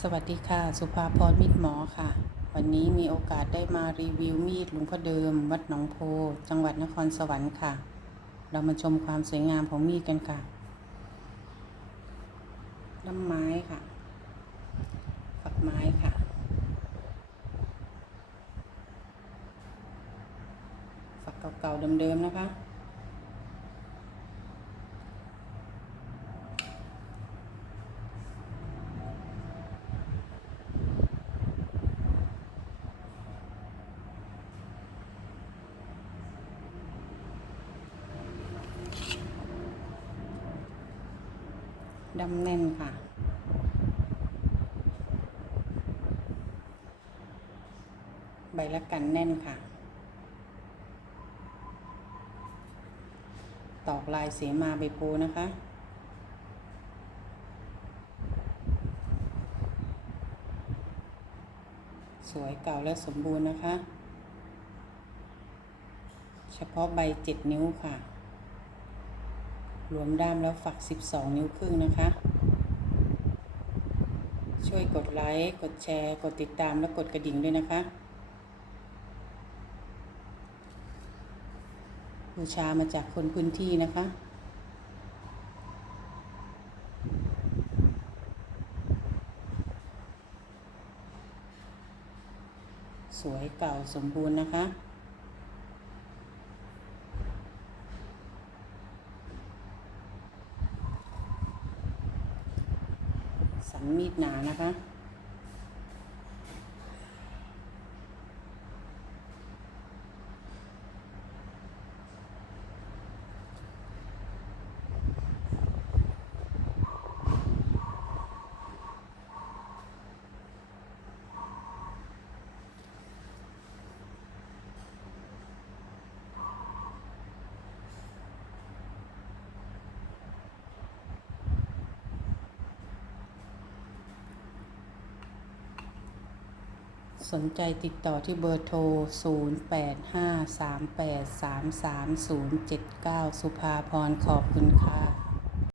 สวัสดีค่ะ สุภาพรมิตรหมอค่ะ วันนี้มีโอกาสได้มารีวิวมีดหลวงพ่อเดิม วัดหนองโพ จังหวัดนครสวรรค์ค่ะ เรามาชมความสวยงามของมีดกันค่ะด้ามไม้ค่ะ ฝักไม้ค่ะ ฝักเก่าๆเดิมๆนะคะ ดำแน่นค่ะ ใบละกันแน่นค่ะ ตอกลายเสมาใบโพนะคะสวยเก่าและสมบูรณ์นะคะ เฉพาะใบเจ็ดนิ้วค่ะ รวมด้ามแล้วฝัก 12 นิ้วครึ่งนะคะ ช่วยกดไลค์ กดแชร์ กดติดตามและกดกระดิ่งด้วยนะคะ บูชามาจากคนพื้นที่นะคะสวยเก่าสมบูรณ์นะคะ มีดหนานะคะ สนใจติดต่อที่เบอร์โทร 0853833079 สุภาพรขอบคุณค่ะ